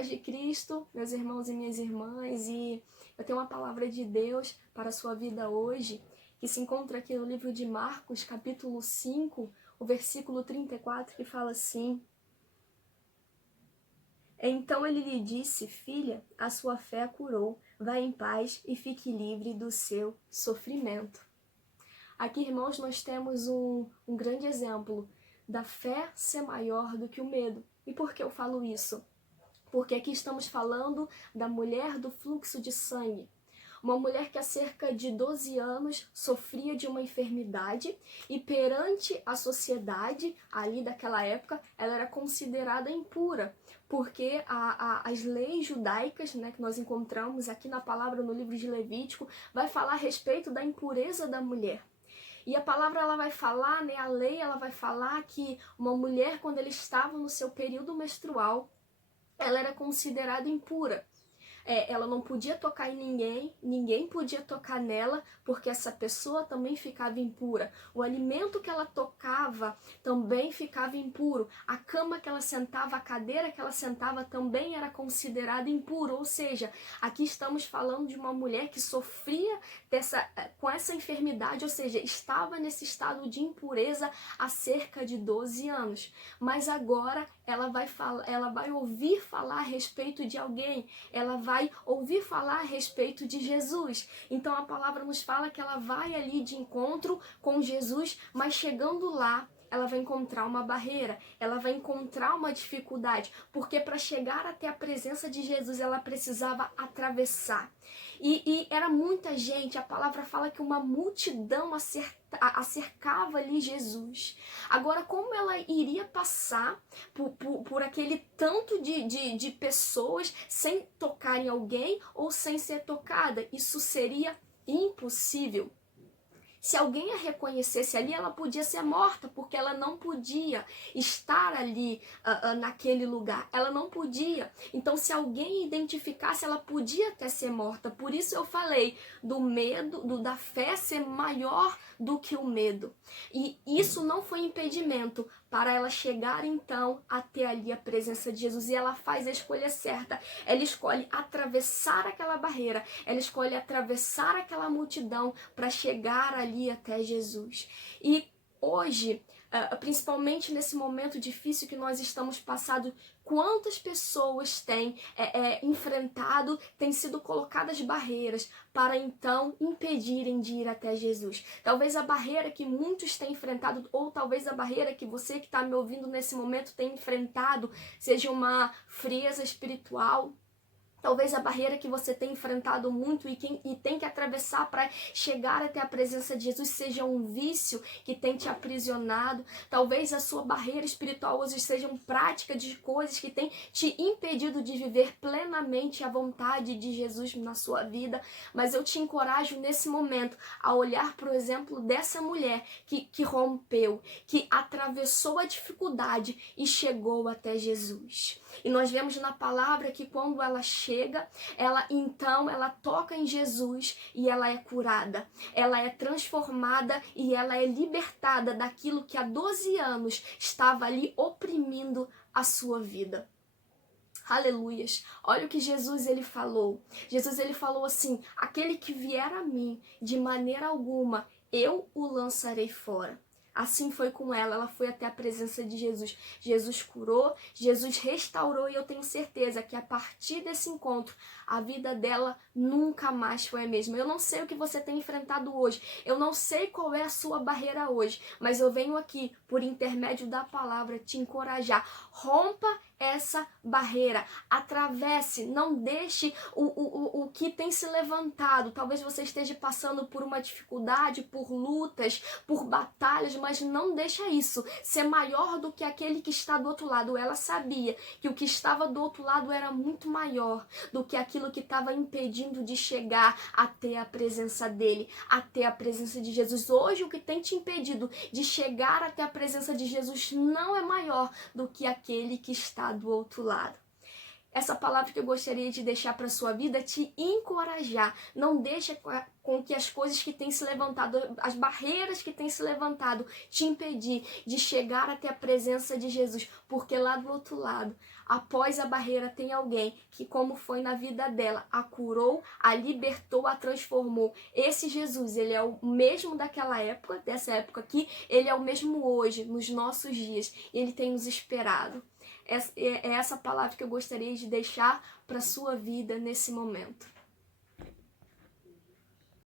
paz de Cristo, meus irmãos e minhas irmãs, e eu tenho uma palavra de Deus para a sua vida hoje, que se encontra aqui no livro de Marcos, capítulo 5, o versículo 34, que fala assim: Então ele lhe disse: Filha, a sua fé a curou, vá em paz e fique livre do seu sofrimento. Aqui, irmãos, nós temos um grande exemplo da fé ser maior do que o medo. E por que eu falo isso? Porque aqui estamos falando da mulher do fluxo de sangue. Uma mulher que há cerca de 12 anos sofria de uma enfermidade e perante a sociedade ali daquela época, ela era considerada impura, porque as leis judaicas, né, que nós encontramos aqui na palavra no livro de Levítico, vai falar a respeito da impureza da mulher. E a palavra ela vai falar, né, a lei ela vai falar que uma mulher, quando ela estava no seu período menstrual, ela era considerada impura. Ela não podia tocar em ninguém, ninguém podia tocar nela, porque essa pessoa também ficava impura. O alimento que ela tocava também ficava impuro. A cama que ela sentava, a cadeira que ela sentava também era considerada impuro. Ou seja, aqui estamos falando de uma mulher que sofria com essa enfermidade, ou seja, estava nesse estado de impureza há cerca de 12 anos. Mas agora ela vai ouvir falar a respeito de alguém, ela vai ouvir falar a respeito de Jesus. Então a palavra nos fala que ela vai ali de encontro com Jesus, mas chegando lá, ela vai encontrar uma barreira, ela vai encontrar uma dificuldade, porque para chegar até a presença de Jesus, ela precisava atravessar. E era muita gente, a palavra fala que uma multidão acercava ali Jesus. Agora, como ela iria passar por aquele tanto de pessoas sem tocar em alguém ou sem ser tocada? Isso seria impossível. Se alguém a reconhecesse ali, ela podia ser morta, porque ela não podia estar ali naquele lugar. Ela não podia. Então, se alguém identificasse, ela podia até ser morta. Por isso eu falei do medo, da fé ser maior do que o medo. E isso não foi impedimento para ela chegar, então, até ali a presença de Jesus. E ela faz a escolha certa. Ela escolhe atravessar aquela barreira. Ela escolhe atravessar aquela multidão para chegar ali até Jesus. E hoje, principalmente nesse momento difícil que nós estamos passando, quantas pessoas têm enfrentado, têm sido colocadas barreiras para então impedirem de ir até Jesus. Talvez a barreira que muitos têm enfrentado, ou talvez a barreira que você que está me ouvindo nesse momento tem enfrentado, seja uma frieza espiritual. Talvez a barreira que você tem enfrentado muito e tem que atravessar para chegar até a presença de Jesus seja um vício que tem te aprisionado. Talvez a sua barreira espiritual hoje seja uma prática de coisas que tem te impedido de viver plenamente a vontade de Jesus na sua vida. Mas eu te encorajo nesse momento a olhar para o exemplo dessa mulher que rompeu, que atravessou a dificuldade e chegou até Jesus. E nós vemos na palavra que quando ela chega, ela toca em Jesus e ela é curada. Ela é transformada e ela é libertada daquilo que há 12 anos estava ali oprimindo a sua vida. Aleluias. Olha o que Jesus ele falou. Jesus ele falou assim: aquele que vier a mim, de maneira alguma, eu o lançarei fora. Assim foi com ela foi até a presença de Jesus. Jesus curou, Jesus restaurou e eu tenho certeza que a partir desse encontro, a vida dela nunca mais foi a mesma. Eu não sei o que você tem enfrentado hoje, eu não sei qual é a sua barreira hoje, mas eu venho aqui, por intermédio da palavra, te encorajar. Rompa essa barreira, atravesse, não deixe o que tem se levantado. Talvez você esteja passando por uma dificuldade, por lutas, por batalhas, mas não deixa isso ser maior do que aquele que está do outro lado. Ela sabia que o que estava do outro lado era muito maior do que aquilo que estava impedindo de chegar até a presença dele, até a presença de Jesus. Hoje o que tem te impedido de chegar até a presença de Jesus não é maior do que aquele que está do outro lado. essa palavra que eu gostaria de deixar para sua vida, te encorajar. Não deixa com que as coisas que têm se levantado, as barreiras que têm se levantado, te impedir de chegar até a presença de Jesus, porque lá do outro lado, após a barreira, tem alguém que, como foi na vida dela, a curou, a libertou, a transformou. Esse Jesus, ele é o mesmo daquela época, dessa época aqui, ele é o mesmo hoje, nos nossos dias, e ele tem nos esperado. É essa palavra que eu gostaria de deixar para a sua vida nesse momento.